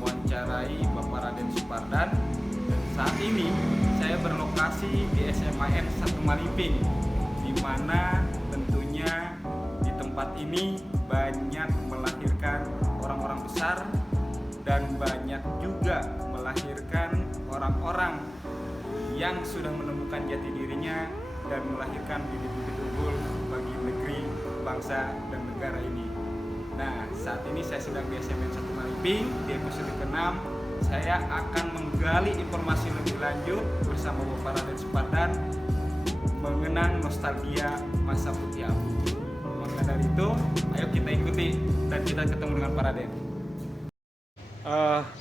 mewawancarai Bapak Raden Supardan. Saat ini saya berlokasi di SMAN 1 Maliping, di mana tentunya di tempat ini banyak melahirkan orang-orang besar dan banyak juga melahirkan orang-orang yang sudah menemukan jati dirinya dan melahirkan bibit-bibit unggul bagi negeri, bangsa, dan negara ini. Nah, saat ini saya sedang di SMAN 1 Maliping. Di episode ke-6 saya akan menggali informasi lebih lanjut bersama Bapak Raden Supardan mengenang nostalgia masa putih abu. Maka dari itu, ayo kita ikuti dan kita ketemu dengan Pak Raden.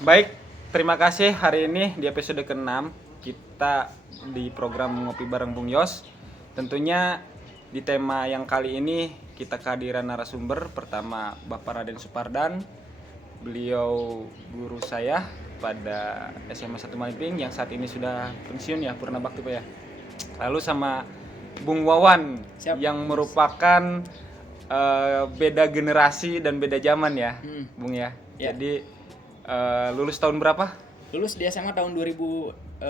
Baik, terima kasih. Hari ini di episode ke-6 kita di program Ngopi Bareng Bung Yos. Tentunya di tema yang kali ini kita kehadiran narasumber pertama Bapak Raden Supardan. Beliau guru saya pada SMA 1 Maliping yang saat ini sudah pensiun ya, purna bakti Pak ya. Lalu sama Bung Wawan. Siap. Yang merupakan beda generasi dan beda zaman ya, Bung ya. Jadi lulus tahun berapa? Lulus di SMA tahun 2018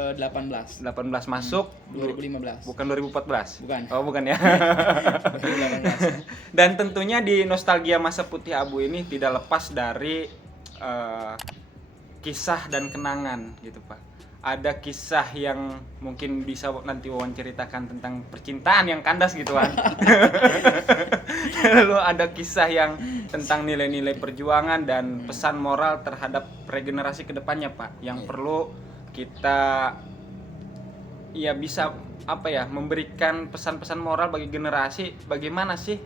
masuk 2015. Bukan 2014. Bukan. Oh, bukan ya. 2018. Dan tentunya di nostalgia masa putih abu ini tidak lepas dari kisah dan kenangan gitu Pak. Ada kisah yang mungkin bisa nanti Wawan ceritakan tentang percintaan yang kandas gitu kan. Lalu ada kisah yang tentang nilai-nilai perjuangan dan pesan moral terhadap regenerasi kedepannya Pak, yang perlu kita ya bisa memberikan pesan-pesan moral bagi generasi. Bagaimana sih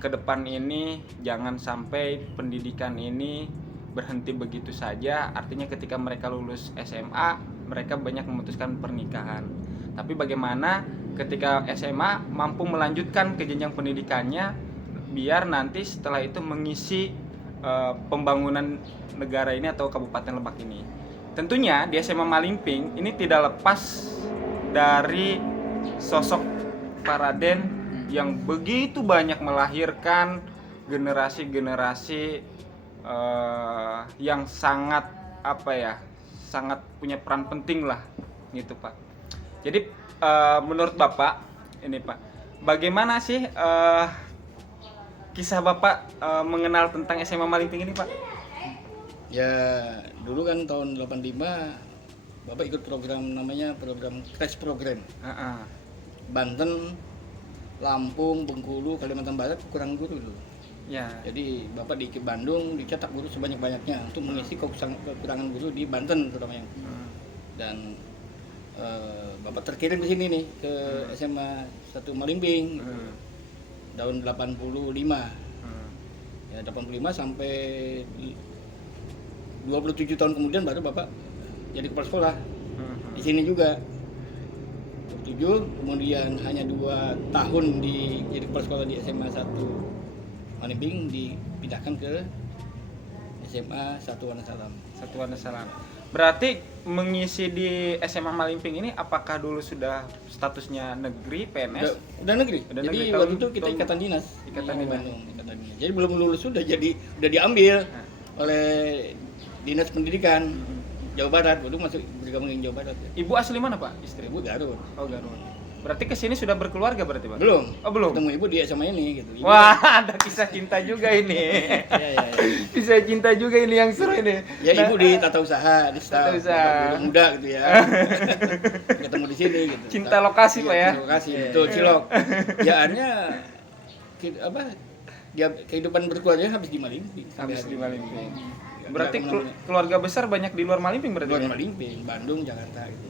ke depan ini jangan sampai pendidikan ini berhenti begitu saja. Artinya ketika mereka lulus SMA mereka banyak memutuskan pernikahan, tapi bagaimana ketika SMA mampu melanjutkan ke jenjang pendidikannya biar nanti setelah itu mengisi pembangunan negara ini atau Kabupaten Lebak ini. Tentunya di SMA Maliping ini tidak lepas dari sosok Pak Raden yang begitu banyak melahirkan generasi-generasi yang sangat sangat punya peran penting lah gitu Pak. Jadi menurut Bapak ini Pak, bagaimana sih kisah Bapak mengenal tentang SMA Maliping ini Pak? Ya dulu kan tahun 85 Bapak ikut program namanya program Crash Program. Banten, Lampung, Bengkulu, Kalimantan Barat kurang guru dulu. Ya. Jadi Bapak di Bandung dicetak guru sebanyak-banyaknya untuk mengisi kekurangan guru di Banten terutamanya. Dan Bapak terkirim ke sini nih ke SMA 1 Maliping tahun 85. Ya 85 sampai 27 tahun kemudian baru Bapak jadi kepala sekolah di sini juga. 27 kemudian hanya 2 tahun jadi kepala sekolah di SMA 1 Maliping, dipindahkan ke SMA 1 Wonosalam. Berarti mengisi di SMA Maliping ini apakah dulu sudah statusnya negeri PNS? Udah negeri. Jadi waktu itu kita ikatan dinas. Ikatan dinas. Jadi belum lulus udah diambil oleh Dinas Pendidikan Jawa Barat. Waktu masuk bergabung di Jawa Barat. Ibu asli mana Pak? Istri? Ibu Garut. Oh, Garut. Berarti kesini sudah berkeluarga berarti Pak? Belum. Oh, belum. Ketemu ibu di SMA ini gitu. Ibu wah, ada kisah cinta juga ini. Iya. Kisah cinta juga ini yang seru ini. Ya ibu di tata usaha, di tata usaha muda gitu ya. Ketemu di sini gitu. Cinta lokasi Pak ya? Cinta lokasi, betul Cilok. Ya akhirnya kehidupan berkeluarga habis di Maliping. Berarti keluarga besar banyak di luar Maliping berarti? Luar Maliping, Bandung, Jakarta gitu.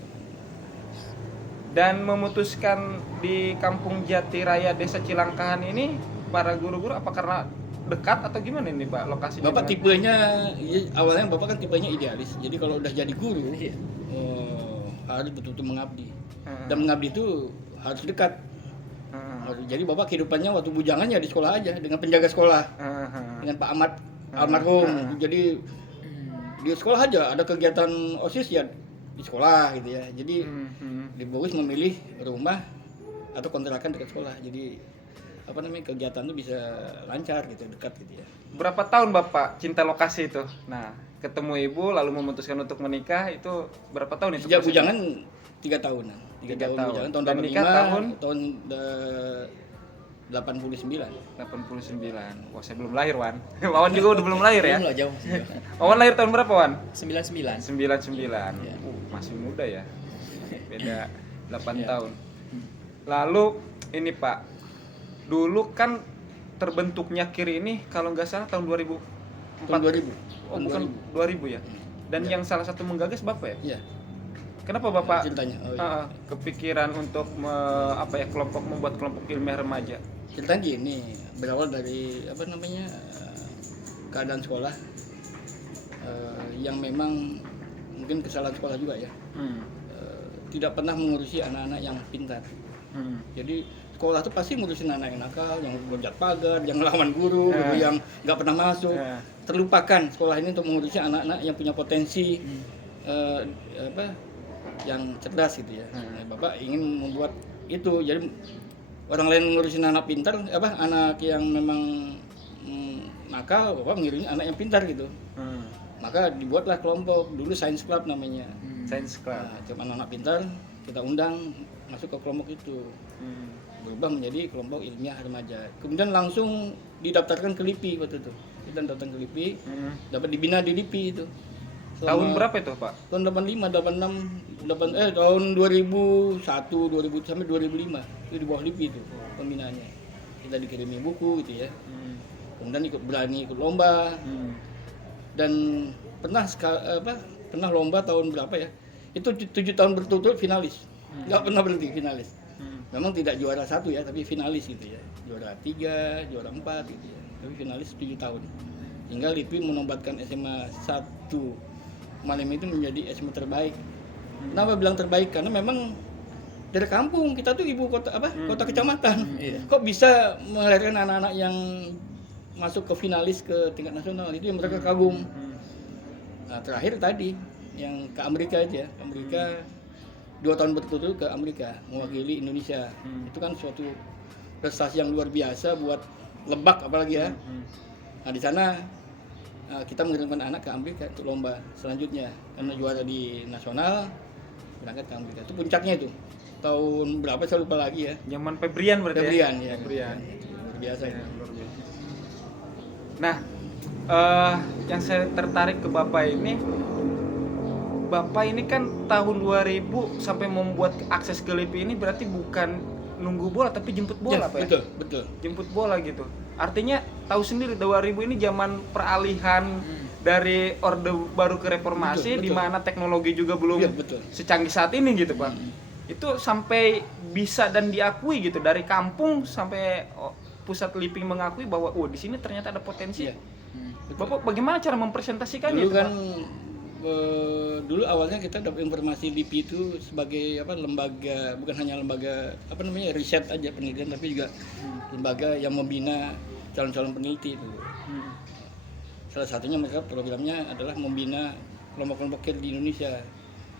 Dan memutuskan di Kampung Jati Raya Desa Cilangkahan ini para guru-guru apa karena dekat atau gimana ini Pak lokasinya? Bapak tipenya awalnya Bapak kan tipenya idealis. Jadi kalau udah jadi guru harus betul-betul mengabdi. Dan mengabdi itu harus dekat. Jadi Bapak kehidupannya waktu bujangan ya di sekolah aja dengan penjaga sekolah. Dengan Pak Ahmad almarhum. Jadi di sekolah aja ada kegiatan OSIS ya di sekolah gitu ya. Jadi bagus memilih rumah atau kontrakan dekat sekolah. Jadi kegiatan itu bisa lancar gitu, dekat gitu ya. Berapa tahun Bapak cinta lokasi itu? Nah, ketemu ibu lalu memutuskan untuk menikah itu berapa tahun itu? Sejak prosesnya? bujangan 3 tahunan. 3 3 tahun tahun. bujangan tahun Dan nikah tahun? tahun 89. 89. Wah, saya belum lahir, Wan. Wawan juga udah belum lahir ya? Belum lah, jauh masih jauh. Wawan lahir tahun berapa, Wan? 99. 99. Iya. Masih muda ya. Beda 8 Iya. tahun. Lalu ini, Pak. Dulu kan terbentuknya KIR ini kalau nggak salah tahun 2004. Tahun 2000. Oh, Tahun bukan 2000 ya. Dan Iya. yang salah satu menggagas Bapak ya? Iya. Kenapa Bapak Ceritanya. Oh, iya. kepikiran untuk membuat kelompok ilmiah remaja? Ceritanya gini, berawal dari keadaan sekolah yang memang mungkin kesalahan sekolah juga ya. Tidak pernah mengurusi anak-anak yang pintar. Jadi sekolah tuh pasti ngurusin anak yang nakal, yang loncat pagar, yang ngelawan guru, guru yang nggak pernah masuk. Terlupakan sekolah ini untuk mengurusi anak-anak yang punya potensi yang cerdas gitu ya. Bapak ingin membuat itu, jadi orang lain ngurusin anak pintar, anak yang memang nakal, Bapak mengiringi anak yang pintar gitu. Maka dibuatlah kelompok, dulu Science Club namanya. Science Club. Nah, tiap anak-anak pintar kita undang masuk ke kelompok itu. Berubah menjadi kelompok ilmiah remaja. Kemudian langsung didaftarkan ke LIPI waktu itu. Kita daftar ke LIPI, dapat dibina di LIPI itu. Tahun berapa itu, Pak? Tahun 85, 86, tahun 2001, 2000 sampai 2005 itu di bawah LIPI itu pembinaannya. Kita dikirimi buku gitu ya. Kemudian berani ikut lomba. Dan pernah lomba tahun berapa ya? Itu 7 tahun berturut-turut finalis. Nggak pernah berhenti finalis. Memang tidak juara 1 ya, tapi finalis gitu ya. Juara 3, juara 4 gitu ya. Tapi finalis 7 tahun. Hingga LIPI menobatkan SMA 1 Malim itu menjadi SMA terbaik. Kenapa bilang terbaik? Karena memang dari kampung kita tuh ibu kota kota kecamatan. Kok bisa melahirkan anak-anak yang masuk ke finalis ke tingkat nasional, itu yang mereka kagum. Nah, terakhir tadi yang ke Amerika aja, Amerika 2 tahun berturut-turut ke Amerika mewakili Indonesia. Itu kan suatu prestasi yang luar biasa buat Lebak apalagi ya. Nah, di sana kita mengirimkan anak ke Amerika untuk lomba selanjutnya karena juara di nasional, berangkat ke Amerika. Itu puncaknya itu. Tahun berapa saya lupa lagi ya. Zaman Febrian berarti Febrian ya? ya. Febrian. Luar biasa Ya, itu. luar biasa. Nah, yang saya tertarik ke Bapak ini kan tahun 2000 sampai membuat akses ke LIPI ini berarti bukan nunggu bola tapi jemput bola, Ya, Pak ya? betul. Jemput bola gitu. Artinya tahu sendiri 2000 ini zaman peralihan dari Orde Baru ke Reformasi, Betul. di mana teknologi juga belum Iya, betul. secanggih saat ini gitu, Pak. Itu sampai bisa dan diakui gitu dari kampung sampai pusat LIPI mengakui bahwa di sini ternyata ada potensi. Iya. Bapak bagaimana cara mempresentasikannya Dulu itu, kan Pak? dulu awalnya kita dapat informasi LIPI itu sebagai lembaga, bukan hanya lembaga riset aja penelitian, tapi juga lembaga yang membina calon-calon peneliti itu. Salah satunya mereka programnya adalah membina kelompok-kelompok KIR di Indonesia.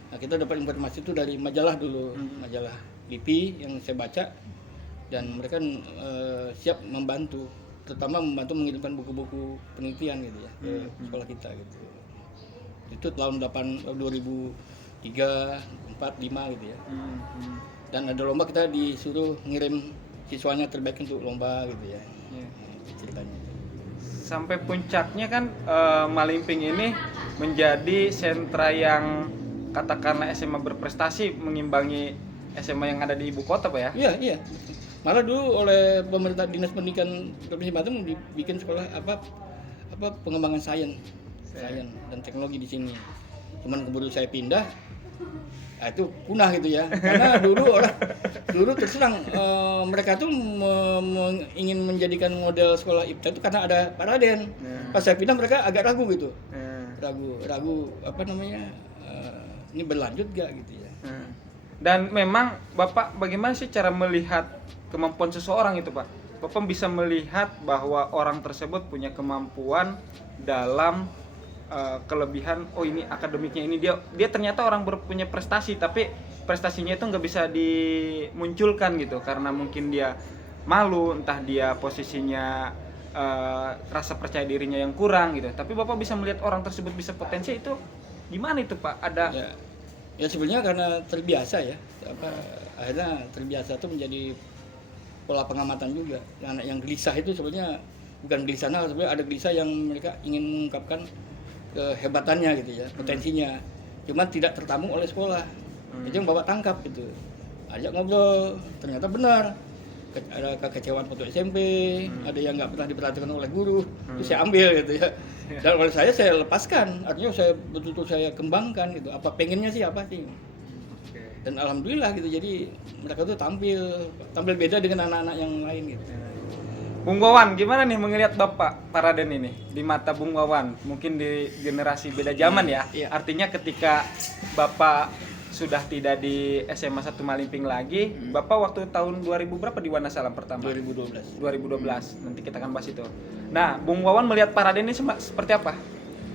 Nah, kita dapat informasi itu dari majalah dulu, majalah LIPI yang saya baca, dan mereka siap membantu, terutama membantu mengirimkan buku-buku penelitian gitu ya ke sekolah kita gitu. Itu tahun 2003, 4, 5 gitu ya. Dan ada lomba kita disuruh ngirim siswanya terbaik untuk lomba gitu ya. Itu ceritanya. Sampai puncaknya kan Malimping ini menjadi sentra yang katakanlah SMA berprestasi mengimbangi SMA yang ada di ibu kota, Pak ya? Iya. Malah dulu oleh pemerintah Dinas Pendidikan Provinsi Banten dibikin sekolah pengembangan sains dan teknologi di sini. Cuman keburu saya pindah, itu punah gitu ya. Karena dulu terus terang mereka tuh ingin menjadikan model sekolah IPTA itu karena ada Pak Raden. Pas saya pindah mereka agak ragu gitu. Ragu ini berlanjut gak gitu ya. Dan memang Bapak bagaimana sih cara melihat kemampuan seseorang itu, Pak? Bapak bisa melihat bahwa orang tersebut punya kemampuan dalam kelebihan, ini akademiknya ini dia ternyata orang punya prestasi, tapi prestasinya itu nggak bisa dimunculkan gitu karena mungkin dia malu, entah dia posisinya rasa percaya dirinya yang kurang gitu. Tapi Bapak bisa melihat orang tersebut bisa potensi itu gimana itu Pak? Ada ya sebenarnya karena terbiasa ya, akhirnya terbiasa tuh menjadi pola pengamatan juga. Anak yang gelisah itu sebenarnya bukan gelisah, sebenarnya ada gelisah yang mereka ingin mengungkapkan kehebatannya gitu ya, potensinya, cuman tidak tertampung oleh sekolah. Itu yang Bapak tangkap gitu, ajak ngobrol, ternyata benar ada kekecewaan waktu SMP, ada yang nggak pernah diperhatikan oleh guru, itu saya ambil gitu ya. Dan oleh saya lepaskan, artinya saya betul-betul saya kembangkan gitu, apa pengennya sih apa sih. Dan alhamdulillah gitu, jadi mereka tuh tampil beda dengan anak-anak yang lain gitu. Bung Wawan, gimana nih melihat Bapak Paraden ini di mata Bung Wawan? Mungkin di generasi beda zaman ya. Iya. Artinya ketika Bapak sudah tidak di SMA 1 Malingping lagi, Bapak waktu tahun 2000 berapa di Wanasalam pertama? 2012. 2012. Nanti kita akan bahas itu. Nah, Bung Wawan melihat Paraden ini seperti apa?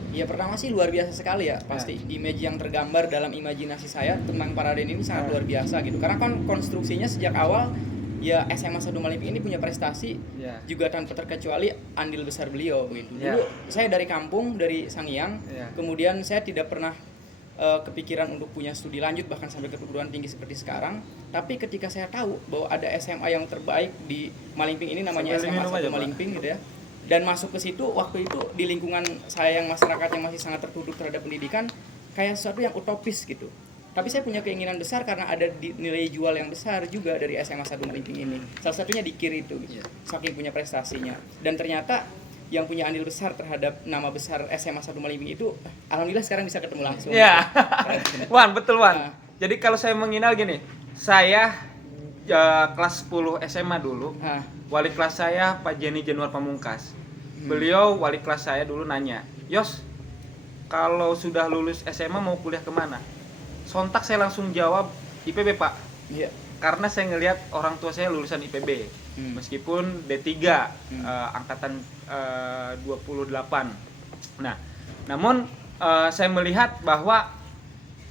Ya pertama sih luar biasa sekali ya, pasti image yang tergambar dalam imajinasi saya tentang Paraden ini sangat luar biasa gitu. Karena konstruksinya sejak awal ya SMA 1 Malingping ini punya prestasi juga tanpa terkecuali andil besar beliau gitu. Dulu saya dari kampung, dari Sangiang, kemudian saya tidak pernah kepikiran untuk punya studi lanjut bahkan sampai ke perguruan tinggi seperti sekarang. Tapi ketika saya tahu bahwa ada SMA yang terbaik di Malingping ini namanya SMA 1 Malingping gitu ya, dan masuk ke situ waktu itu di lingkungan saya yang masyarakat yang masih sangat tertutup terhadap pendidikan, kayak sesuatu yang utopis gitu. Tapi saya punya keinginan besar karena ada nilai jual yang besar juga dari SMA 1 Malingping ini. Salah satunya di KIR itu, saking punya prestasinya. Dan ternyata yang punya andil besar terhadap nama besar SMA 1 Malingping itu, alhamdulillah sekarang bisa ketemu langsung. Iya. Wan, betul Wan. Jadi kalau saya mengenal gini, saya kelas 10 SMA dulu, wali kelas saya Pak Jenny Januar Pamungkas. Beliau wali kelas saya dulu nanya, Yos, kalau sudah lulus SMA mau kuliah kemana? Sontak saya langsung jawab IPB Pak. Iya. Karena saya ngelihat orang tua saya lulusan IPB, meskipun D3 angkatan 28. Nah, namun saya melihat bahwa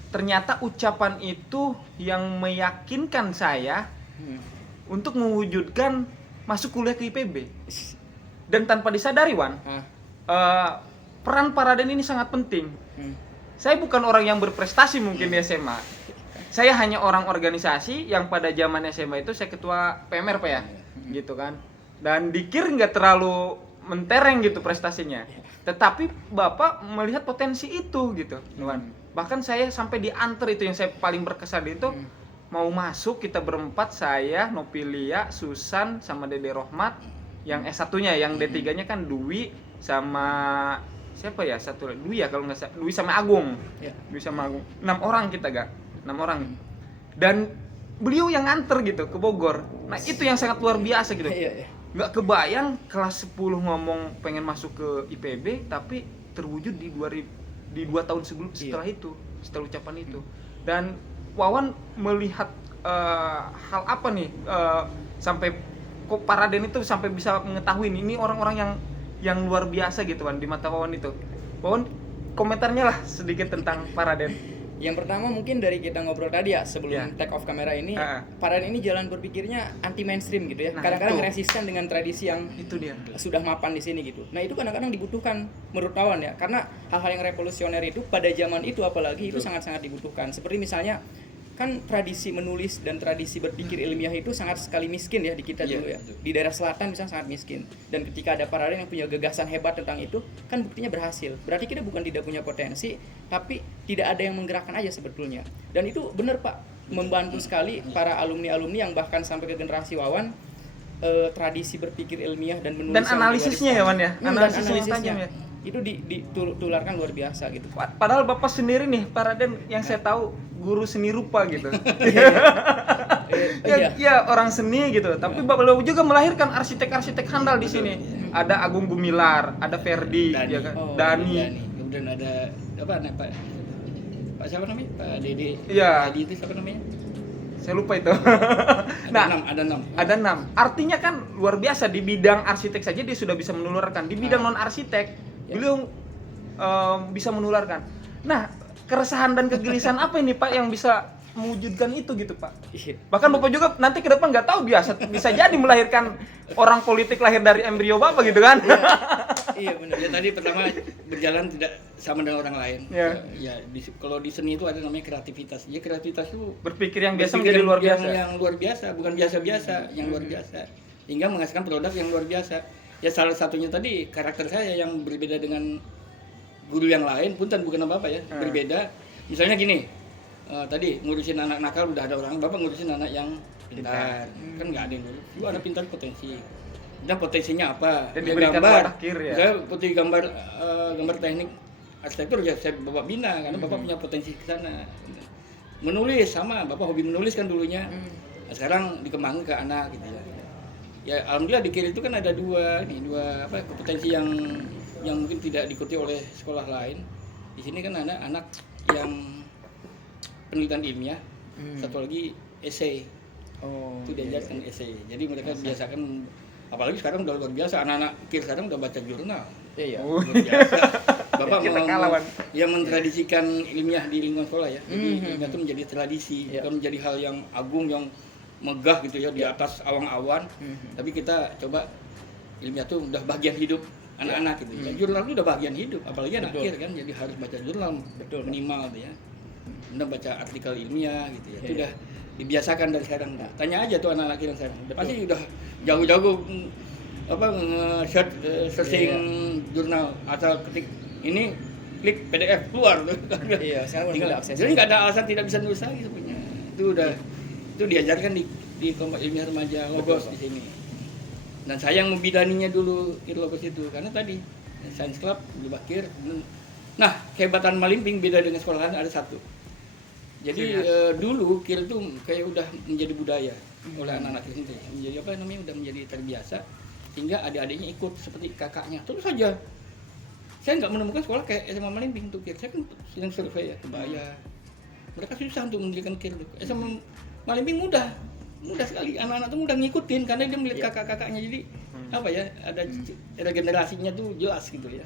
ternyata ucapan itu yang meyakinkan saya untuk mewujudkan masuk kuliah ke IPB. Dan tanpa disadari Wan, peran Paraden ini sangat penting. Saya bukan orang yang berprestasi mungkin di SMA. Saya hanya orang organisasi yang pada zaman SMA itu saya ketua PMR Pak ya, gitu kan. Dan di KIR nggak terlalu mentereng gitu prestasinya. Tetapi Bapak melihat potensi itu gitu, Wan. Bahkan saya sampai diantar itu yang saya paling berkesan itu, mau masuk kita berempat, saya, Nopilia, Susan, sama Dede Rohmat, yang S1-nya, yang D3-nya kan Dwi sama siapa ya, satu Dwi ya kalau nggak salah, Dwi sama Agung. Dwi sama Agung. 6 orang kita gak? 6 orang. Dan beliau yang nganter gitu ke Bogor. Nah, itu yang sangat luar biasa gitu. Nggak kebayang kelas 10 ngomong pengen masuk ke IPB tapi terwujud di 2 tahun setelah itu, setelah ucapan itu. Dan Wawan melihat hal apa nih sampai kok Paraden itu sampai bisa mengetahui ini orang-orang yang luar biasa gitu Wan di mata Wawan itu. Wawan komentarnya lah sedikit tentang Paraden. Yang pertama mungkin dari kita ngobrol tadi ya sebelum take off kamera ini, Paraden ini jalan berpikirnya anti mainstream gitu ya. Kadang-kadang resisten dengan tradisi yang itu dia sudah mapan di sini gitu. Nah, itu kadang-kadang dibutuhkan menurut Wawan ya. Karena hal-hal yang revolusioner itu pada zaman itu apalagi itu sangat-sangat dibutuhkan. Seperti misalnya kan tradisi menulis dan tradisi berpikir ilmiah itu sangat sekali miskin ya di kita dulu ya. Di daerah selatan misalnya sangat miskin. Dan ketika ada Paraden yang punya gagasan hebat tentang itu, kan buktinya berhasil. Berarti kita bukan tidak punya potensi, tapi tidak ada yang menggerakkan aja sebetulnya. Dan itu benar Pak, membantu sekali para alumni-alumni yang bahkan sampai ke generasi Wawan, tradisi berpikir ilmiah dan menulis. Dan analisisnya ya Wan ya, analisisnya tajam ya. Itu ditularkan luar biasa gitu. Padahal Bapak sendiri nih Paraden yang saya tahu guru seni rupa gitu. Ya orang seni gitu. Tapi Bapak juga melahirkan arsitek-arsitek handal di sini. Ada Agung Gumilar, ada Ferdi, Dani. Ya kan? Dani. Kemudian ada Pak siapa namanya? Pak Dede. Iya. Dede itu siapa namanya? Saya lupa itu. Ada 6. Artinya kan luar biasa di bidang arsitek saja dia sudah bisa menularkan. Di bidang non arsitek beliau bisa menularkan. Nah, keresahan dan kegelisahan apa ini Pak yang bisa mewujudkan itu gitu Pak. Iya. Bahkan Bapak juga nanti ke depan nggak tahu bisa jadi melahirkan orang politik lahir dari embrio Bapak gitu kan. Iya benar. Ya tadi pertama berjalan tidak sama dengan orang lain. Ya. Kalau di seni itu ada namanya kreativitas. Ya kreativitas itu Berpikir yang biasa berpikir menjadi luar yang- biasa. Yang luar biasa, bukan biasa-biasa, yang luar biasa. Hingga menghasilkan produk yang luar biasa. Ya salah satunya tadi karakter saya yang berbeda dengan guru yang lain, punten bukan apa-apa ya, berbeda. Misalnya gini, tadi ngurusin anak nakal udah ada orang, Bapak ngurusin anak yang pintar. Kan nggak ada yang ngurus. Lu anak pintar potensi. Dan potensinya apa? Dan Ya, diberikan gambar. akhir ya. Saya putih gambar teknik arsitektur ya saya Bapak bina karena Bapak punya potensi ke sana. Menulis sama, Bapak hobi menulis kan dulunya. Nah, sekarang dikembangkan ke anak gitu ya. Ya alhamdulillah di KIR itu kan ada dua kompetensi yang mungkin tidak diikuti oleh sekolah lain. Di sini kan ada anak yang penelitian ilmiah, satu lagi esai. Oh. Itu diajarkan esai. Jadi mereka biasakan, apalagi sekarang udah luar biasa, anak-anak KIR sekarang udah baca jurnal. Iya. Luar biasa. Bapak Kita mau kalah, Wan. yang mentradisikan ilmiah di lingkungan sekolah ya. Jadi ilmiah itu menjadi tradisi, Iya. bukan menjadi hal yang agung yang megah gitu ya di atas awan-awan. Tapi kita coba ilmiah itu udah bagian hidup anak-anak gitu. Ya, jurnal itu udah bagian hidup, apalagi anak Betul. KIR kan, jadi harus baca jurnal Betul. minimal gitu ya. Kemudian baca artikel ilmiah gitu ya. Itu Iya. udah dibiasakan dari sekarang. Tanya aja tuh anak-anak KIR sekarang. Udah pasti udah jago-jago searching jurnal atau ketik ini klik PDF keluar tuh. Iya, sekarang udah akses. Jadi nggak ada alasan tidak bisa nulis lagi sebenarnya. Itu udah itu diajarkan di kelompok ilmiah remaja Logos di sini. Dan saya yang membidaninya dulu KIR Logos itu karena tadi Science Club di Bakir. Nah, kehebatan Malimping beda dengan sekolah lain ada satu. Jadi dulu KIR itu kayak udah menjadi budaya oleh anak-anak KIR itu. Menjadi apa namanya udah menjadi terbiasa sehingga adik-adiknya ikut seperti kakaknya. Terus saja. Saya nggak menemukan sekolah kayak SMA Malimping tuh KIR. Saya kan sedang survei ya, Kebaya. Mereka susah untuk mendirikan KIR tuh. SMA Malimping mudah sekali. Anak-anak tuh mudah ngikutin karena dia melihat kakak-kakaknya. Jadi apa ya? Ada generasinya tuh jelas gitu ya.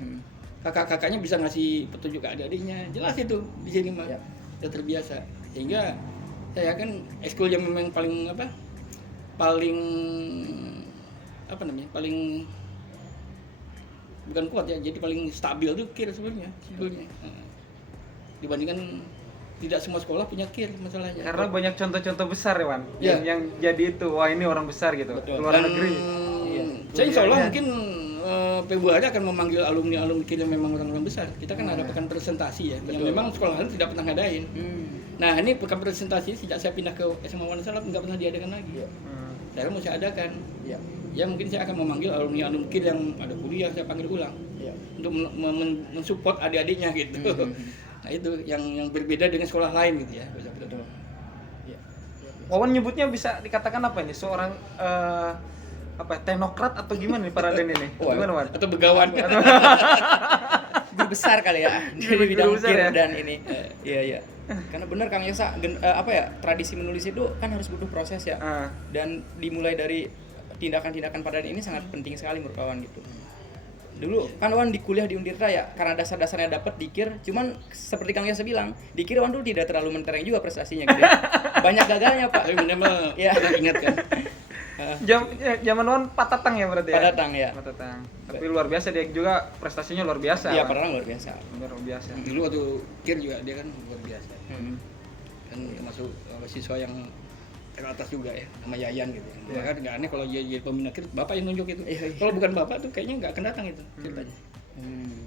Kakak-kakaknya bisa ngasih petunjuk ke adik-adiknya. Jelas itu di sini mah. Ya. Udah terbiasa. Sehingga saya kan ekskul yang memang paling bukan kuat ya, jadi paling stabil tuh KIR sebenarnya. Dibandingkan tidak semua sekolah punya KIR masalahnya. Karena banyak contoh-contoh besar ya Wan, Ya. yang jadi itu, wah ini orang besar gitu, Betul. luar Dan negeri. saya insya Allah Dunianya. mungkin Februari akan memanggil alumni KIR yang memang orang-orang besar. Kita kan ada pekan presentasi ya, yang memang sekolah lain tidak pernah ngadain. Nah ini pekan presentasi sejak saya pindah ke SMA Wonosalam nggak pernah diadakan lagi. Saya mau saya adakan. Iya. Ya mungkin saya akan memanggil alumni KIR yang ada kuliah, saya panggil ulang Iya. untuk mensupport adik-adiknya gitu. Nah itu yang berbeda dengan sekolah lain gitu ya. Betul. Iya. Wawan nyebutnya bisa dikatakan apa ini? Seorang teknokrat atau gimana nih para Den ini? Wah. Gimana Wan? Atau begawan. Guru besar kali ya di Guru bidang besar KIR ya? dan ini. Iya. Karena benar Kang Yosa, tradisi menulis itu kan harus butuh proses ya. Dan dimulai dari tindakan-tindakan pada ini sangat penting sekali menurut kawan gitu. Dulu kan Wan di kuliah di Untirta ya, karena dasar-dasarnya dapat di KIR, cuman seperti Kang Yosa bilang, di KIR Wan dulu tidak terlalu mentereng juga prestasinya gitu ya. Banyak gagalnya Pak. Tapi minimal Iya. pernah ingat kan. Zaman Wan patatang ya berarti ya? Patatang ya. Patatang. Tapi luar biasa dia juga, prestasinya luar biasa. Iya, Wan. padahal luar biasa. Luar biasa. Dulu waktu KIR juga dia kan luar biasa. Kan Iya. termasuk siswa yang teratas juga ya, sama Yayan gitu. Ya kan nggak aneh kalau jadi pembina KIR, bapak yang nunjuk itu. Iya. Kalau bukan bapak tuh kayaknya nggak akan datang itu ceritanya.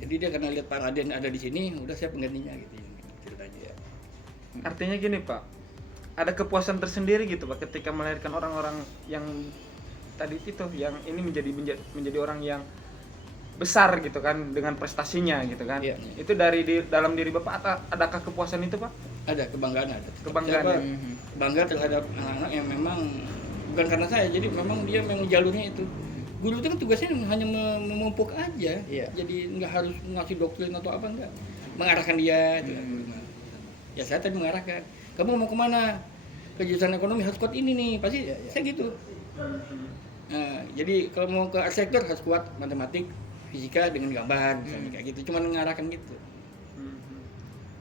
Jadi dia karena lihat Pak Raden ada di sini, udah saya penggantinya gitu ceritanya ya. Artinya gini Pak, ada kepuasan tersendiri gitu Pak ketika melahirkan orang-orang yang tadi itu, yang ini menjadi orang yang besar gitu kan dengan prestasinya gitu kan. Iya. Itu dari dalam diri Bapak adakah kepuasan itu Pak? Ada kebanggaan ada. Kebanggaan, Siapa ya. bangga terhadap anak-anak yang memang bukan karena saya, jadi memang dia memang jalurnya itu. Guru itu kan tugasnya hanya memupuk aja, Iya. jadi nggak harus ngasih doktrin atau apa, enggak, mengarahkan dia. Itu. Ya saya tadi mengarahkan, kamu mau kemana? Ke jurusan ekonomi harus kuat ini nih, pasti saya gitu. Nah, jadi kalau mau ke arsitektur harus kuat matematik, fisika dengan gambar, misalnya kayak gitu. Cuman mengarahkan gitu.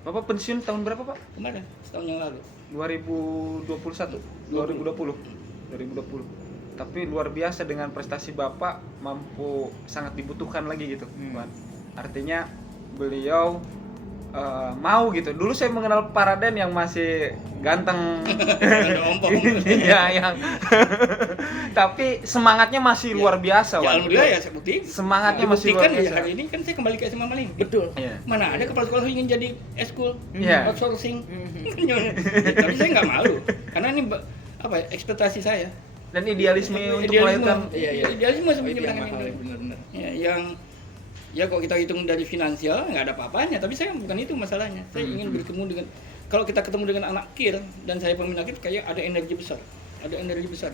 Bapak pensiun tahun berapa, Pak? Kemarin, setahun yang lalu. 2021, 2020. Tapi luar biasa dengan prestasi Bapak mampu sangat dibutuhkan lagi gitu, Wan. Artinya beliau mau gitu. Dulu saya mengenal Pak Raden yang masih ganteng, ya yang tapi semangatnya masih luar biasa, Ya Wan. alhamdulillah ya saya buktiin. Semangatnya masih luar Buktikan ya biasa. hari ini kan saya kembali ke SMA Maling. Betul. Iya. Mana ada kepala sekolah ingin jadi eskul, Iya. outsourcing. Tapi saya nggak malu karena ini apa ya, ekspektasi saya. Dan idealisme untuk Idealisme, melahirkan idealisme Oh, itu sebenarnya yang mahal, ini. benar-benar. Ya, yang ya kalau kita hitung dari finansial nggak ada apa-apanya, tapi saya bukan itu masalahnya. Saya ingin bertemu dengan, kalau kita ketemu dengan anak kir dan saya peminat kir, kayak ada energi besar,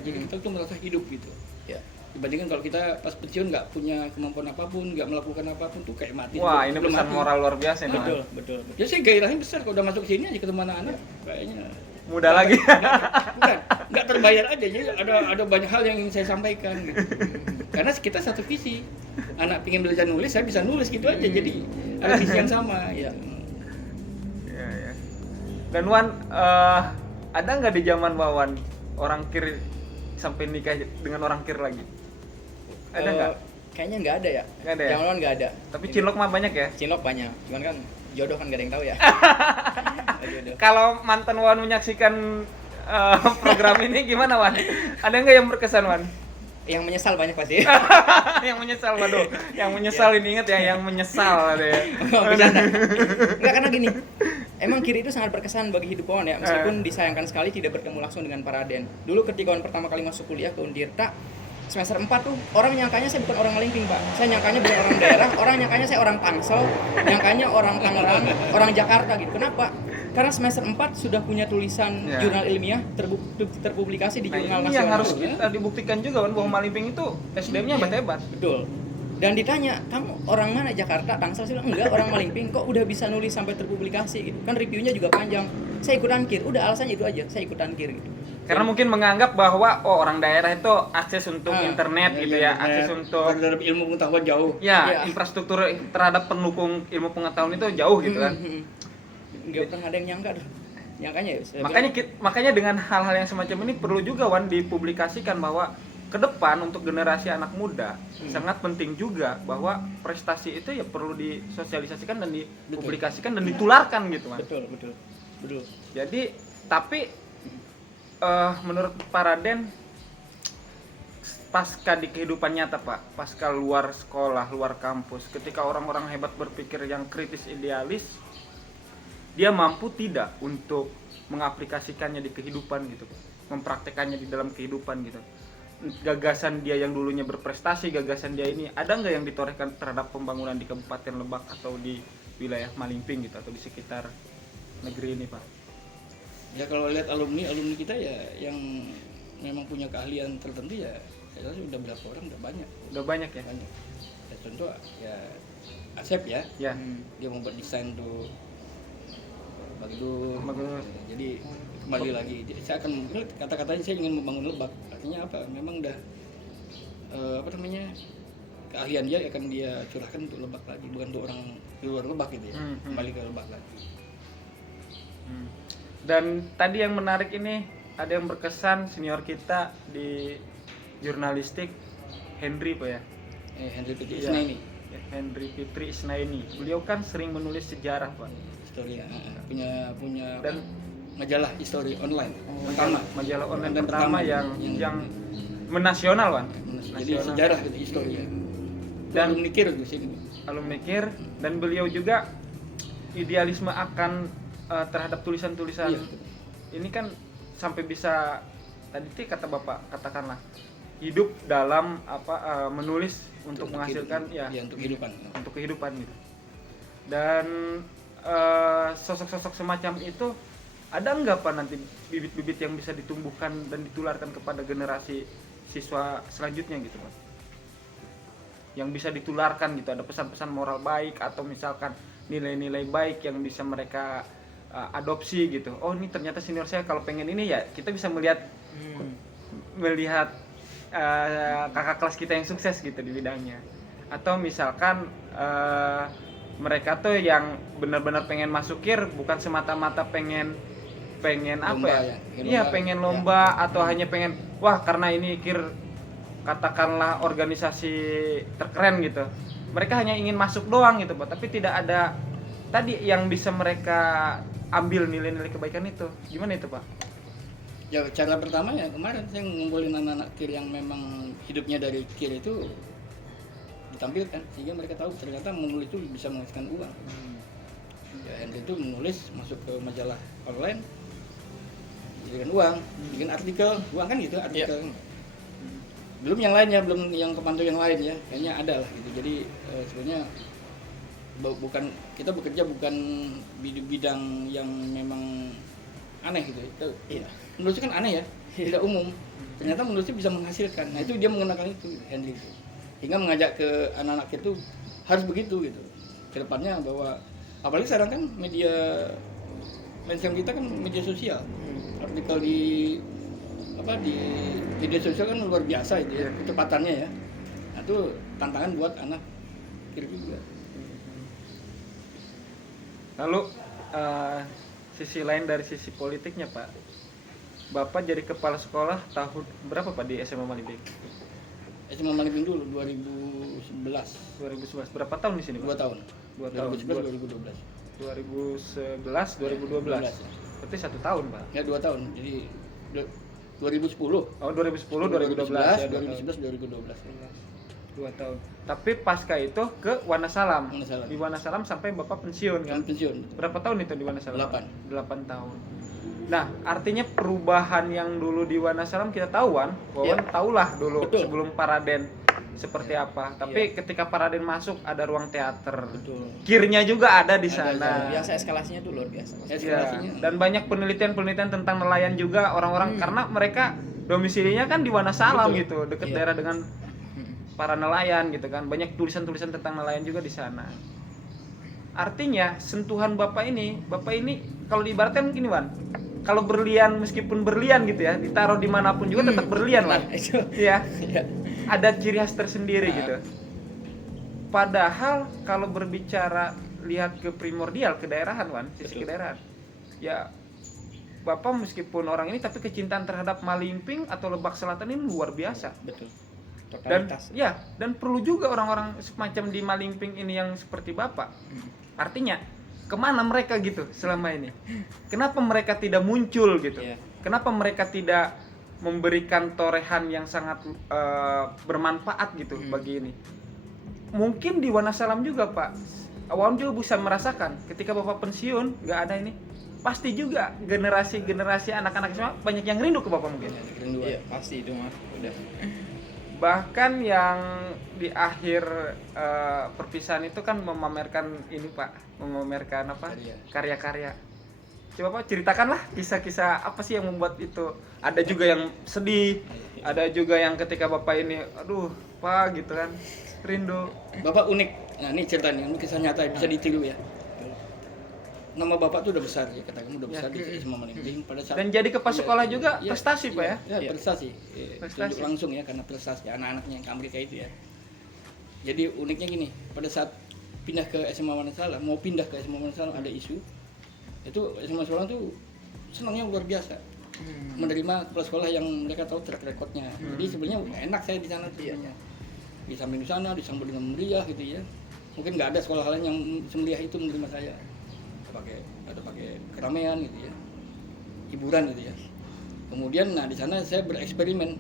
jadi kita tuh merasa hidup gitu Ya. dibandingkan kalau kita pas pensiun nggak punya kemampuan apapun, nggak melakukan apapun tuh kayak mati. wah, ini Belum pesan mati. moral luar biasa nih, Wan. Betul. Jadi saya gairahnya besar kalau udah masuk sini aja ketemu anak-anak kayaknya Muda lagi. bukan nggak terbayar aja, jadi ada banyak hal yang ingin saya sampaikan gitu. Karena kita satu visi, anak pingin belajar nulis, saya bisa nulis gitu aja, jadi ada visi yang sama Iya. gitu. Ya. Dan Wan, ada nggak di zaman Wawan orang kir sampai nikah dengan orang kir lagi? Ada nggak? Kayaknya nggak ada ya. Nggak ada ya? Zaman nggak ada. Tapi cinlok mah banyak ya. Cinlok banyak. Cuman kan jodoh kan gak ada yang tahu ya. Jodoh. Kalau mantan Wan menyaksikan program ini gimana, Wan? Ada nggak yang berkesan, Wan? Yang menyesal banyak pasti. Yang menyesal, waduh. Yang menyesal ini ingat ya, yang menyesal ada ya. Bercanda. Enggak, karena gini. Emang kiri itu sangat berkesan bagi hidup Wawan ya, meskipun disayangkan sekali tidak bertemu langsung dengan Pak Raden. Dulu ketika Wawan pertama kali masuk kuliah ke Undirta, semester 4 tuh orang nyangkanya saya bukan orang Malingping, Pak. Saya nyangkanya bukan orang daerah, orang nyangkanya saya orang Tangsel, nyangkanya orang Tangerang, orang Jakarta gitu. Kenapa? Karena semester 4 sudah punya tulisan Ya. jurnal ilmiah terpublikasi di Nah, jurnal ini nasional. yang harus kita dibuktikan juga, Wan, bahwa Malingping itu SDM-nya hebat-hebat. Betul. Dan ditanya, kamu orang mana, Jakarta, Tangsel? Saya bilang, enggak, orang Malingping. Kok udah bisa nulis sampai terpublikasi gitu? Kan reviewnya juga panjang. Saya ikutan kir, udah alasannya itu aja, saya ikutan kir gitu. Karena mungkin menganggap bahwa orang daerah itu akses untuk internet gitu ya, internet, akses untuk terhadap ilmu pengetahuan jauh. ya, Ya. infrastruktur terhadap pendukung ilmu pengetahuan itu jauh gitu kan. Enggak pernah ada yang nyangka tuh. Nyangkanya ya. saya Makanya dengan hal-hal yang semacam ini perlu juga, Wan, dipublikasikan bahwa ke depan untuk generasi anak muda sangat penting juga bahwa prestasi itu ya perlu disosialisasikan dan dipublikasikan dan ditularkan gitu, Wan. Betul. Jadi tapi menurut Pak Raden pasca di kehidupan nyata, Pak, pasca luar sekolah, luar kampus, ketika orang-orang hebat berpikir yang kritis idealis, dia mampu tidak untuk mengaplikasikannya di kehidupan gitu, mempraktekannya di dalam kehidupan gitu. Gagasan dia yang dulunya berprestasi, gagasan dia ini ada nggak yang ditorehkan terhadap pembangunan di Kabupaten Lebak atau di wilayah Malingping gitu atau di sekitar negeri ini, Pak? Ya kalau lihat alumni kita ya yang memang punya keahlian tertentu ya saya rasa udah berapa orang, udah banyak. Udah banyak ya? Banyak. Ya contoh ya Asep ya, Ya. dia membuat desain tuh bagus. Bagus. Jadi kembali lagi, jadi saya akan kata-katanya saya ingin membangun Lebak. Artinya apa? Memang udah keahlian dia akan dia curahkan untuk Lebak lagi, bukan untuk orang di luar Lebak gitu ya. Kembali ke Lebak lagi. Dan tadi yang menarik ini ada yang berkesan senior kita di jurnalistik, Henry, Pak ya. Henry Fitri Iya. Isnaini, Ya, Henry Fitri Isnaini. Beliau kan sering menulis sejarah, Pak. histori punya Dan majalah histori online pertama. Majalah online Dan pertama yang menasional, Pak. Jadi Nasional. sejarah gitu, histori ya. Dan Dan mikir di sini. alumni KIR, dan beliau juga idealisme akan terhadap tulisan-tulisan Iya. ini kan sampai bisa tadi kata Bapak katakanlah hidup dalam menulis untuk menghasilkan untuk kehidupan. untuk kehidupan gitu. Dan sosok-sosok semacam itu ada nggak Pak nanti bibit-bibit yang bisa ditumbuhkan dan ditularkan kepada generasi siswa selanjutnya gitu, Pak? Yang bisa ditularkan gitu, ada pesan-pesan moral baik atau misalkan nilai-nilai baik yang bisa mereka adopsi gitu. Oh, ini ternyata senior saya kalau pengen ini ya kita bisa melihat kakak kelas kita yang sukses gitu di bidangnya. Atau misalkan mereka tuh yang benar-benar pengen masuk KIR bukan semata-mata pengen apa Lomba ya? ya, Iya, lomba. pengen lomba atau hanya pengen wah karena ini KIR katakanlah organisasi terkeren gitu. Mereka hanya ingin masuk doang gitu, Pak, tapi tidak ada tadi yang bisa mereka ambil nilai-nilai kebaikan itu. Gimana itu, Pak? Ya cara pertama ya kemarin saya ngumpulin anak-anak KIR yang memang hidupnya dari KIR itu ditampilkan sehingga mereka tahu ternyata menulis itu bisa menghasilkan uang. Ya Henry itu menulis masuk ke majalah online, jadikan uang, bikin artikel, uang kan gitu artikel. Belum yang lainnya, belum yang kepantau yang lain ya, kayaknya ada lah gitu. Jadi sebenarnya bukan kita bekerja bukan bidang yang memang aneh gitu. Iya. Menulis kan aneh ya, tidak umum. Ternyata menulis bisa menghasilkan. Nah itu dia mengenalkan itu Henry itu. Hingga mengajak ke anak-anak itu harus begitu gitu. Kedepannya bahwa apalagi sekarang kan media mainstream kita kan media sosial. Artikel di media sosial kan luar biasa itu ya, kecepatannya ya. Nah itu tantangan buat anak KIR juga. Lalu sisi lain dari sisi politiknya, Pak. Bapak jadi kepala sekolah tahun berapa, Pak, di SMA Malibik? SMA Malibik dulu 2011. 2011. Berapa tahun di sini, Pak? 2 tahun. 2 tahun. 2011 2011 2012. Ya. Berarti 1 tahun, Pak. Ya 2 tahun. Jadi 2010. Oh, 2010 2012 ya, 2011 2012. 2 tahun. Tapi pasca itu ke Wonosalam. Wonosalam. Di Wonosalam sampai Bapak pensiun kan? Kan pensiun. Berapa tahun itu di Wonosalam? 8. 8 tahun. Nah, artinya perubahan yang dulu di Wonosalam kita tahu kan? Wawan tahulah dulu. Betul. Sebelum Paraden seperti apa. Tapi ketika Paraden masuk ada ruang teater. Betul. KIR-nya juga ada di Ada, sana. Biasa eskalasinya tuh luar biasa. Iya, Eskalasinya. dan banyak penelitian-penelitian tentang nelayan juga orang-orang karena mereka domisilinya kan di Wonosalam Betul. gitu, dekat Iya. daerah dengan para nelayan gitu kan. Banyak tulisan-tulisan tentang nelayan juga di sana. Artinya sentuhan Bapak ini kalau diibaratkan gini, Wan. Kalau berlian meskipun berlian gitu ya, ditaruh dimanapun juga tetap berlian lah. Iya. Ada ciri khas tersendiri gitu. Padahal kalau berbicara lihat ke primordial, kedaerahan, Wan, sisi kedaerahan. Ya Bapak meskipun orang ini tapi kecintaan terhadap Malingping atau Lebak Selatan ini luar biasa. Betul. Dan Totalitas. ya, dan perlu juga orang-orang semacam di Malingping ini yang seperti Bapak. Artinya kemana mereka gitu selama ini? Kenapa mereka tidak muncul gitu? Iya. Kenapa mereka tidak memberikan torehan yang sangat bermanfaat gitu bagi ini? Mungkin di Wonosalam juga, Pak. Wawan juga bisa merasakan ketika Bapak pensiun nggak ada ini. Pasti juga generasi anak-anak semua banyak yang rindu ke Bapak mungkin. Rindu. Iya, pasti itu mah. Udah. Bahkan yang di akhir perpisahan itu kan memamerkan ini, Pak, memamerkan apa? Karya-karya. Coba Pak ceritakanlah kisah-kisah apa sih yang membuat itu. Ada juga yang sedih, ada juga yang ketika Bapak ini, aduh, Pak gitu kan, rindu. Bapak unik. Nah, ini ceritanya, ini kisah nyata bisa ditiru ya. Nama Bapak tuh udah besar ya, katakan udah besar di SMA Malibik pada saat Dan jadi kepala sekolah juga prestasi, Pak ya? Ya, prestasi. Prestasi. Tunjuk langsung ya karena prestasi anak-anaknya yang ke Amerika itu ya. Jadi uniknya gini, pada saat pindah ke SMA Wonosalam, mau pindah ke SMA Wonosalam ada isu. Itu SMA Wonosalam tuh senangnya luar biasa. Menerima kepala sekolah yang mereka tahu track recordnya. Jadi sebenarnya enak saya di sana sebenarnya. Disambut di sana, disambut dengan meriah gitu ya. Mungkin nggak ada sekolah lain yang semeriah itu menerima saya. Ada pakai keramaian gitu ya, hiburan gitu ya. Kemudian di sana saya bereksperimen.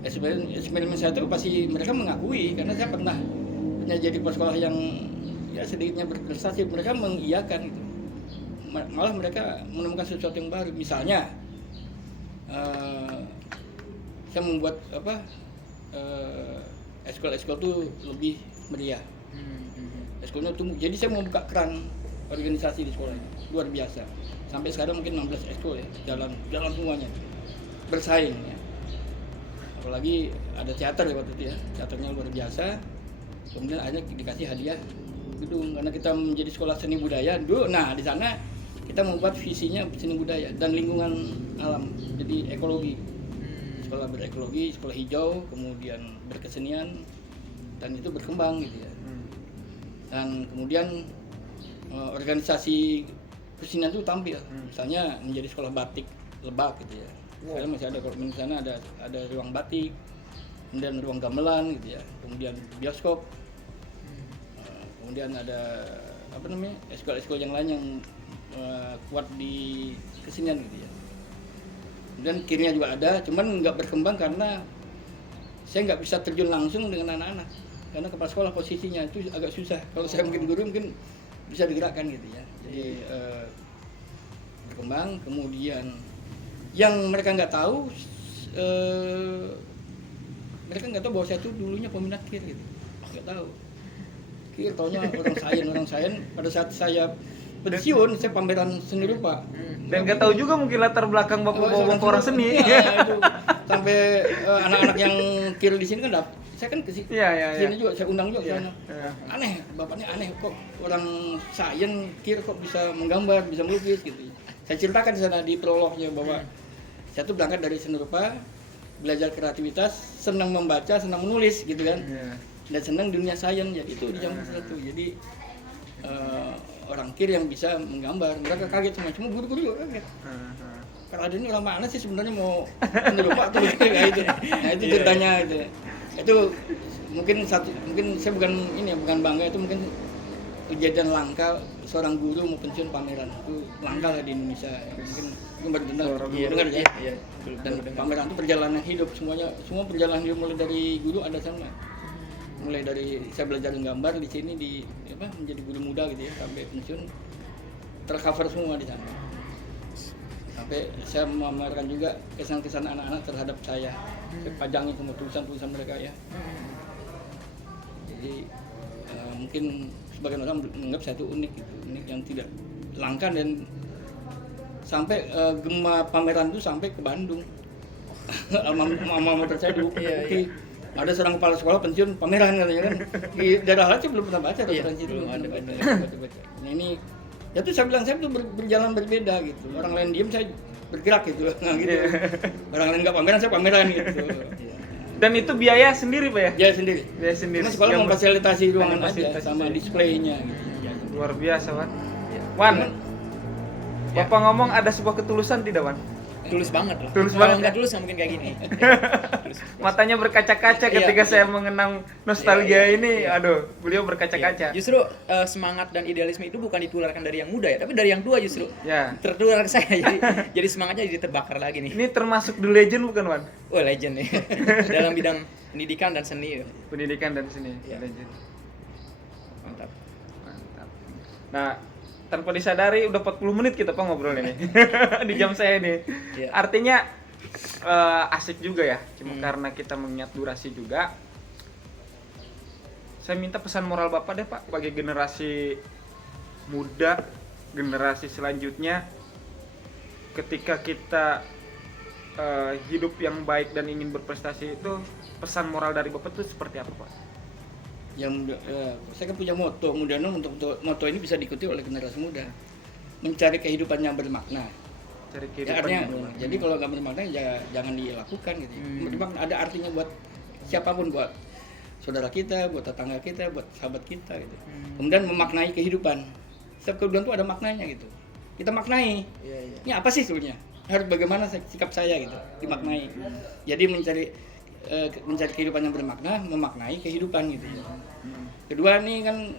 Eksperimen saya itu pasti mereka mengakui karena saya pernah jadi kepala sekolah yang ya sedikitnya berprestasi. Mereka mengiyakan gitu. Malah mereka menemukan sesuatu yang baru. Misalnya saya membuat ekskul tuh lebih meriah. Ekskulnya tumbuh. Jadi saya membuka keran organisasi di sekolah ini luar biasa. Sampai sekarang mungkin 16 ekskul ya, jalan semuanya, bersaing ya. Apalagi ada teater ya waktu itu ya, teaternya luar biasa. Kemudian akhirnya dikasih hadiah gedung karena kita menjadi sekolah seni budaya dulu. Nah di sana kita membuat visinya seni budaya dan lingkungan alam, jadi ekologi. Sekolah berekologi, sekolah hijau, kemudian berkesenian dan itu berkembang gitu ya. Dan kemudian organisasi kesenian itu tampil, misalnya menjadi sekolah batik Lebak gitu ya. Sekarang masih ada, kalau di sana ada ruang batik, kemudian ruang gamelan gitu ya, kemudian bioskop, kemudian ada apa namanya ekskul yang lain yang kuat di kesenian gitu ya. Kemudian kirnya juga ada, cuman nggak berkembang karena saya nggak bisa terjun langsung dengan anak-anak, karena kepala sekolah posisinya itu agak susah. Kalau saya mungkin guru mungkin bisa digerakkan gitu ya. Jadi berkembang, kemudian yang mereka nggak tahu, mereka nggak tahu bahwa saya itu dulunya peminat kir gitu, nggak tahu. Kir taunya orang sains. Pada saat saya pensiun, saya pameran seni rupa. Dan nggak tahu juga mungkin latar belakang bapak-bapak orang seni. Ya, itu. Sampai anak-anak yang kir di sini kan saya kan kesini sini juga, saya undang juga ke sana. Aneh, bapaknya aneh, kok orang sains kir kok bisa menggambar, bisa melukis gitu. Saya ceritakan di sana di prolognya bahwa saya tuh berangkat dari seni rupa, belajar kreativitas, senang membaca, senang menulis gitu kan. Dan senang dunia sains ya, itu di jam satu. Jadi orang kir yang bisa menggambar, mereka kaget cuma guru-guru juga kaget. Kalau ada ini orang mana sih sebenarnya mau seni rupa atau kayak itu. Nah itu ceritanya itu. Itu mungkin saya bukan bangga, itu mungkin kejadian langka seorang guru mau pensiun pameran, itu langka lah di Indonesia. Mungkin baru dengar ya. Dan pameran itu perjalanan hidup, semua perjalanan hidup mulai dari guru ada sama. Mulai dari saya belajar gambar di sini menjadi guru muda gitu ya, sampai pensiun tercover semua di sana. Sampai saya memamerkan juga kesan-kesan anak-anak terhadap saya. Saya pajangi semua tulisan-tulisan mereka ya. Jadi mungkin sebagian orang menganggap saya itu unik gitu, unik yang tidak langka, dan sampai gema pameran itu sampai ke Bandung. Alma mater saya dulu. Ada seorang kepala sekolah pensiun pameran katanya kan. Di daerah lain saya belum pernah baca referensi itu. Nah ini ya tuh saya bilang, saya tuh berjalan berbeda gitu. Orang lain diem, saya bergerak gitu. Nah gitu. Orang lain nggak pameran, saya pameran gitu. Dan itu biaya sendiri Pak ya? Biaya sendiri. Karena sekolah memfasilitasi ruangan aja sama displaynya gitu. Luar biasa Wan. Wan, Bapak ngomong ada sebuah ketulusan tidak Wan? Tulus banget lah. Tulus Kalau banget, nggak ya? tulus nggak mungkin kayak gini. Matanya berkaca-kaca ketika saya mengenang nostalgia ini. Aduh, beliau berkaca-kaca. Justru semangat dan idealisme itu bukan ditularkan dari yang muda ya, tapi dari yang tua justru. Ya. Tertular ke saya, jadi semangatnya jadi terbakar lagi nih. Ini termasuk The Legend bukan Wan? Oh legend nih. Dalam bidang pendidikan dan seni. Pendidikan dan seni. Ya. Legend. Mantap. Nah, tanpa disadari udah 40 menit kita Pak ngobrol ini. Di jam saya ini. Ya. Artinya asik juga ya. Cuma karena kita mengingat durasi juga. Saya minta pesan moral Bapak deh Pak bagi generasi muda, generasi selanjutnya, ketika kita hidup yang baik dan ingin berprestasi itu, pesan moral dari Bapak itu seperti apa Pak? Saya kan punya moto, mudah-mudahan untuk moto ini bisa diikuti oleh generasi muda, mencari kehidupan yang bermakna. Cari Ya, kehidupan artinya, yang bermakna. jadi kalau nggak bermakna ya jangan dilakukan gitu. Bermakna, ada artinya buat siapapun, buat saudara kita, buat tetangga kita, buat sahabat kita gitu. Kemudian memaknai kehidupan. Setiap kehidupan itu ada maknanya gitu. Kita maknai. Ini apa sih sebenarnya? Harus bagaimana sikap saya gitu, dimaknai. Jadi mencari kehidupan yang bermakna, memaknai kehidupan gitu ya. Kedua nih kan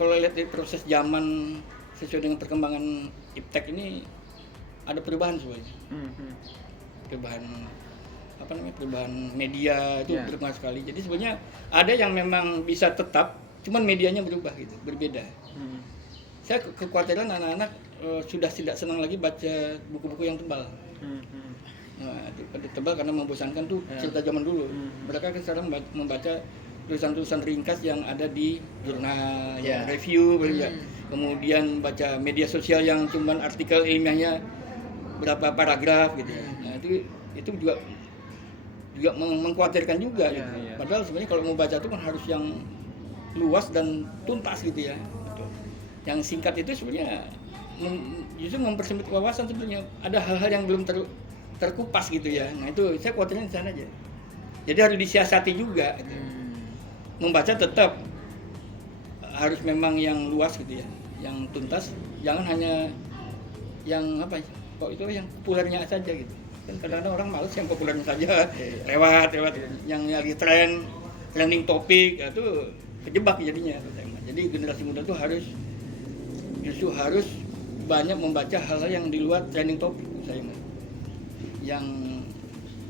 kalau lihat dari proses zaman sesuai dengan perkembangan iptek ini ada perubahan sebenarnya. Perubahan media itu berpengaruh sekali. Jadi sebenarnya ada yang memang bisa tetap, cuman medianya berubah gitu, berbeda. Saya kekhawatiran anak-anak sudah tidak senang lagi baca buku-buku yang tebal. Nah, tebal karena membosankan tuh cerita zaman dulu. Mereka kan sekarang membaca tulisan-tulisan ringkas yang ada di jurnal, review, kemudian baca media sosial yang cuman artikel ilmiahnya berapa paragraf gitu. Nah itu juga mengkhawatirkan juga gitu. Padahal sebenarnya kalau mau baca itu kan harus yang luas dan tuntas gitu ya. Yang singkat itu sebenarnya justru mempersempit wawasan sebenarnya. Ada hal-hal yang belum terkupas gitu ya. Nah itu saya khawatirnya di sana aja. Jadi harus disiasati juga gitu. Membaca tetap harus memang yang luas gitu ya, yang tuntas, jangan hanya yang apa ya, kok itu yang populernya saja gitu. Kan kadang-kadang orang males yang populernya saja, lewat yang lagi trending topik, itu kejebak jadinya. Jadi generasi muda tuh harus banyak membaca hal-hal yang di luar trending topik saya,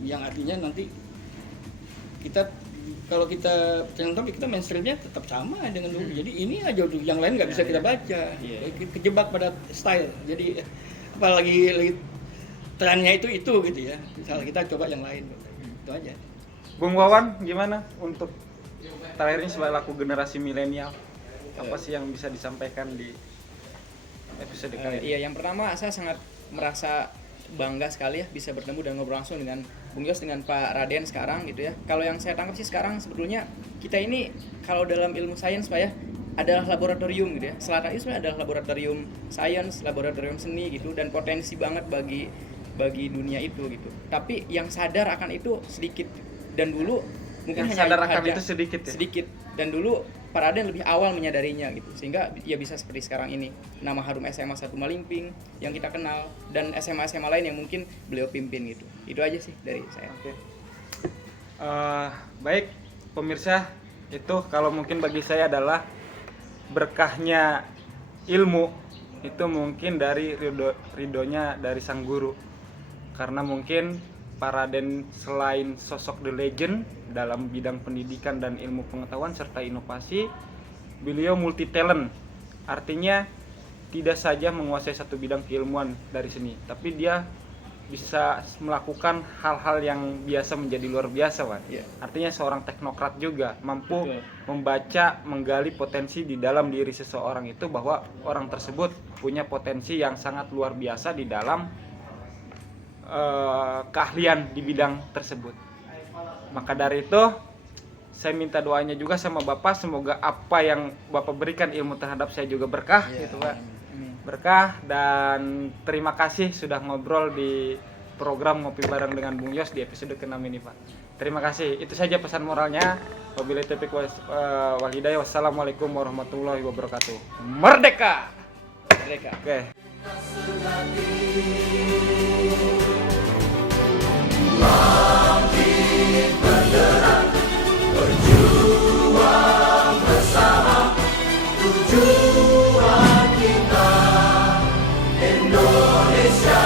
yang artinya nanti kita kalau kita trending topik, kita mainstreamnya tetap sama dengan dulu. Jadi ini aja tuh, yang lain nggak bisa kita baca. Kejebak pada style. Jadi apalagi trennya itu gitu ya. Misalnya kita coba yang lain, itu aja. Bung Wawan, gimana untuk terakhir ini sebagai laku generasi milenial? Apa sih yang bisa disampaikan di episode kali ini? Iya, yang pertama saya sangat merasa bangga sekali ya bisa bertemu dan ngobrol langsung dengan Bung Yos, dengan Pak Raden sekarang gitu ya. Kalau yang saya tangkap sih sekarang sebetulnya kita ini kalau dalam ilmu sains Pak ya adalah laboratorium gitu ya. Selatan itu sebenarnya adalah laboratorium sains, laboratorium seni gitu, dan potensi banget bagi dunia itu gitu. Tapi yang sadar akan itu sedikit, dan dulu mungkin Yang hanya sadar akan itu sedikit ya? Sedikit, dan dulu Pak Raden lebih awal menyadarinya gitu, sehingga ya bisa seperti sekarang ini, nama harum SMA 1 Malimping yang kita kenal, dan SMA-SMA lain yang mungkin beliau pimpin gitu. Itu aja sih dari saya. Oke. Baik pemirsa, itu kalau mungkin bagi saya adalah berkahnya ilmu itu mungkin dari ridhonya dari sang guru, karena mungkin Pak Raden selain sosok the legend dalam bidang pendidikan dan ilmu pengetahuan serta inovasi, beliau multi talent. Artinya tidak saja menguasai satu bidang keilmuan dari seni, tapi dia bisa melakukan hal-hal yang biasa menjadi luar biasa, Pak. Yeah. Artinya seorang teknokrat juga mampu Betul. membaca, menggali potensi di dalam diri seseorang itu, bahwa orang tersebut punya potensi yang sangat luar biasa di dalam keahlian di bidang tersebut. Maka dari itu saya minta doanya juga sama Bapak, semoga apa yang Bapak berikan ilmu terhadap saya juga berkah, gitu Pak. Berkah, dan terima kasih sudah ngobrol di program Ngopi Bareng dengan Bung Yos di episode ke-6 ini, Pak. Terima kasih. Itu saja pesan moralnya. Wabillahi taufiq wal hidayah. Wassalamualaikum warahmatullahi wabarakatuh. Merdeka. Mereka. Oke. Tujuan kita Indonesia.